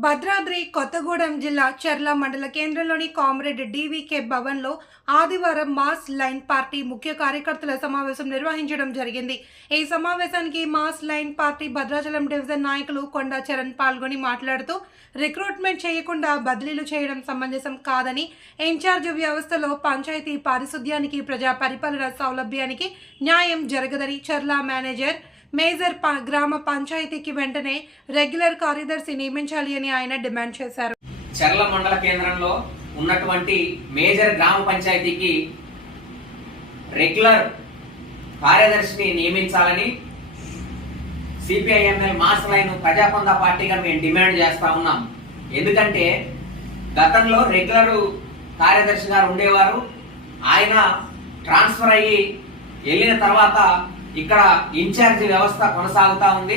భద్రాద్రి కొత్తగూడెం జిల్లా చర్ల మండల కేంద్రంలోని కామ్రేడ్ డివికే భవన్లో ఆదివారం మాస్ లైన్ పార్టీ ముఖ్య కార్యకర్తల సమావేశం నిర్వహించడం జరిగింది. ఈ సమావేశానికి mass line party Bhadrachalam division నాయకులు కొండా చరణ్ పాల్గొని మాట్లాడుతూ రిక్రూట్మెంట్ చేయకుండా బదిలీలు చేయడం సమంజసం కాదని, ఇన్ఛార్జ్ వ్యవస్థలో పంచాయతీ పారిశుద్ధ్యానికి, ప్రజా పరిపాలన సౌలభ్యానికి న్యాయం జరగదని, చర్ల మేనేజర్ మేజర్ గ్రామ పంచాయతీకి వెంటనే రెగ్యులర్ కార్యదర్శి నియమించాలి అని ఆయన డిమాండ్ చేశారు. చర్ల మండల కేంద్రంలో ఉన్నటువంటి మేజర్ గ్రామ పంచాయతీకి రెగ్యులర్ కార్యదర్శిని నియమించాలని సిపిఐఎంఎల్ మాస్ లైన్ ప్రజాపంద పార్టీగా మేము డిమాండ్ చేస్తా ఉన్నాం. ఎందుకంటే గతంలో రెగ్యులర్ కార్యదర్శి గారు ఉండేవారు. ఆయన ట్రాన్స్ఫర్ అయ్యి వెళ్ళిన తర్వాత ఇక్కడ ఇన్ఛార్జి వ్యవస్థ కొనసాగుతా ఉంది.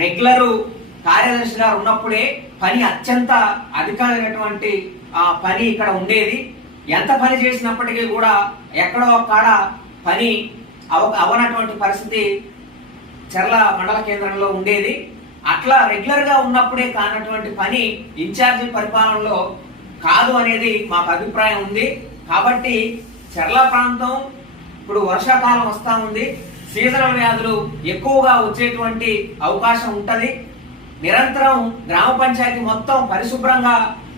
రెగ్యులర్ కార్యదర్శి గారు ఉన్నప్పుడే పని అత్యంత అధికమైనటువంటి పని ఇక్కడ ఉండేది. ఎంత పని చేసినప్పటికీ కూడా ఎక్కడో ఒక్కడ పని అవనటువంటి పరిస్థితి చర్ల మండల కేంద్రంలో ఉండేది. అట్లా రెగ్యులర్ గా ఉన్నప్పుడే కానటువంటి పని ఇన్ఛార్జి పరిపాలనలో కాదు అనేది మాకు అభిప్రాయం ఉంది. కాబట్టి చర్ల ప్రాంతం ఇప్పుడు వర్షాకాలం వస్తా ఉంది. సీజనల్ వ్యాధులు ఎక్కువగా వచ్చేటువంటి అవకాశం ఉంటది. నిరంతరం గ్రామ పంచాయతీ మొత్తం పరిశుభ్రంగా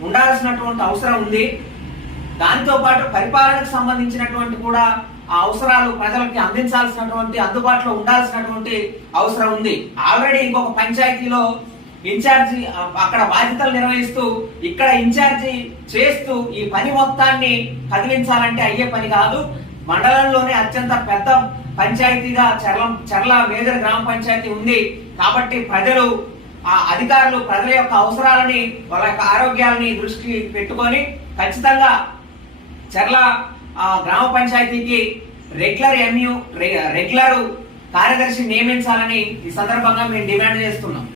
ఉండాల్సినటువంటి అవసరం ఉంది. దాంతో పాటు పరిపాలనకు సంబంధించినటువంటి కూడా ఆ అవసరాలు ప్రజలకి అందించాల్సినటువంటి, అందుబాటులో ఉండాల్సినటువంటి అవసరం ఉంది. ఆల్రెడీ ఇంకొక పంచాయతీలో ఇన్ఛార్జి అక్కడ బాధ్యతలు నిర్వహిస్తూ ఇక్కడ ఇన్ఛార్జి చేస్తూ ఈ పని మొత్తాన్ని కదిలించాలంటే అయ్యే పని కాదు. మండలంలోనే అత్యంత పెద్ద పంచాయతీగా చర్ల మేజర్ గ్రామ పంచాయతీ ఉంది. కాబట్టి ప్రజలు, ఆ అధికారులు ప్రజల యొక్క అవసరాలని, వాళ్ళ యొక్క ఆరోగ్యాలని దృష్టి పెట్టుకొని ఖచ్చితంగా చర్ల గ్రామ పంచాయతీకి రెగ్యులర్ కార్యదర్శి నియమించాలని ఈ సందర్భంగా మేము డిమాండ్ చేస్తున్నాం.